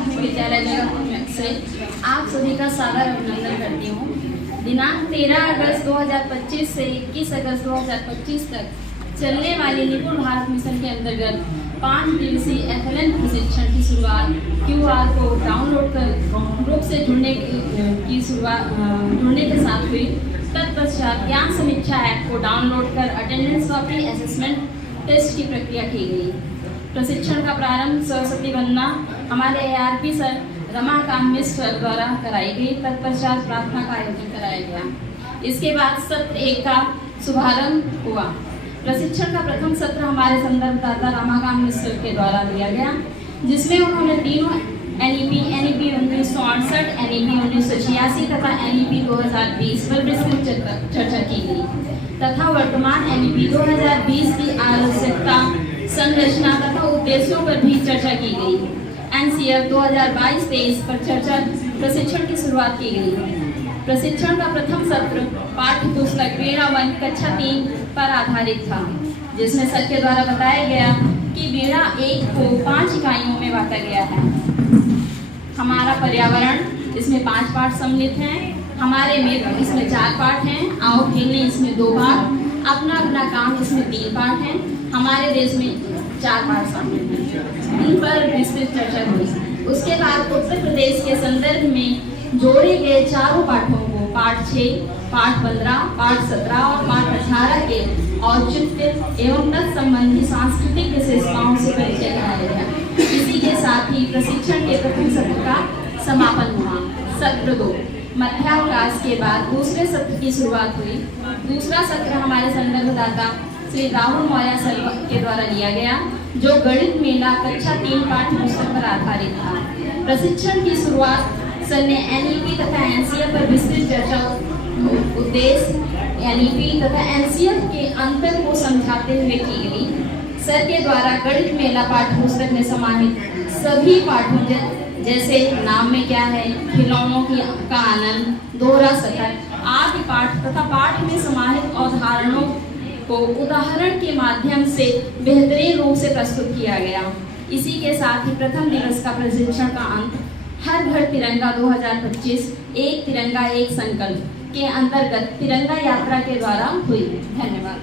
प्राथमिक विद्यालय जगतपुर से आप सभी का सादर अभिनंदन करती हूँ। दिनांक 13 अगस्त 2025 से 21 अगस्त 2025 तक चलने वाली निपुण भारत मिशन के अंतर्गत 5 दिवसीय FLN प्रशिक्षण की शुरुआत QR को डाउनलोड कर ग्रुप से जुड़ने के साथ हुई। तत्पश्चात ज्ञान समीक्षा ऐप को डाउनलोड कर अटेंडेंस व प्री असेसमेंट टेस्ट की प्रक्रिया की गई। प्रशिक्षण का प्रारंभ सरस्वती वंदना हमारे ARP सर रमाकांत मिश्र द्वारा कराई गई। तत्पश्चात प्रार्थना का आयोजन कराया गया। इसके बाद सत्र 1 का शुभारंभ हुआ। प्रशिक्षण का प्रथम सत्र हमारे संदर्भदाता रमाकांत मिश्र के द्वारा दिया गया, जिसमें उन्होंने तीनों NEP 1968, NEP 1986 तथा NEP 2020 पर विस्तृत चर्चा की गई तथा वर्तमान NEP 2020 की आवश्यकता, संरचना तथा उद्देश्यों पर भी चर्चा की गई। NCF 2022-23 पर चर्चा प्रशिक्षण की शुरुआत की गई। प्रशिक्षण का प्रथम सत्र पाठ्य पुस्तक बीड़ा 1 कक्षा 3 पर आधारित था, जिसमें सर के द्वारा बताया गया कि बीड़ा 1 को 5 इकाइयों में बांटा गया है। हमारा पर्यावरण, इसमें 5 पाठ सम्मिलित हैं। हमारे मित्र, इसमें 4 पाठ हैं। आओ खेलने, इसमें 2 पाठ। अपना अपना काम, इसमें 3 पाठ हैं। हमारे देश में 4 पाठ शामिल हैं। इन पर विस्तृत चर्चा हुई। उसके बाद उत्तर प्रदेश के संदर्भ में जोड़े गए 4 पाठों को पाठ 6, पाठ 15, पाठ 17 और पाठ 18 के औचित्य एवं तत्संबंधी सांस्कृतिक विशेषताओं से परिचय कराया गया। इसी के साथ ही प्रशिक्षण के प्रथम सत्र का समापन हुआ। सत्र 2 मध्यावकाश के बाद दूसरे सत्र की शुरुआत हुई। दूसरा सत्र हमारे संदर्भदाता श्री राहुल मौर्य सर के द्वारा लिया गया, जो गणित मेला कक्षा 3 पाठ्य पुस्तक पर आधारित था। प्रशिक्षण की शुरुआत सर ने NEP तथा NCF पर विस्तृत चर्चा, उद्देश्य, NEP तथा NCF के अंतर को समझाते हुए की गई। सर के द्वारा गणित मेला पाठ्य पुस्तक में समाहित सभी पाठों जैसे नाम में क्या है, खिलौनों का आनंद, दोहरा शतक आदि पाठ तथा पाठ में समाहित अवधारणाओं को उदाहरण के माध्यम से बेहतरीन रूप से प्रस्तुत किया गया। इसी के साथ ही प्रथम दिवस का प्रशिक्षण का अंत हर घर तिरंगा 2025 एक तिरंगा एक संकल्प के अंतर्गत तिरंगा यात्रा के द्वारा हुई। धन्यवाद।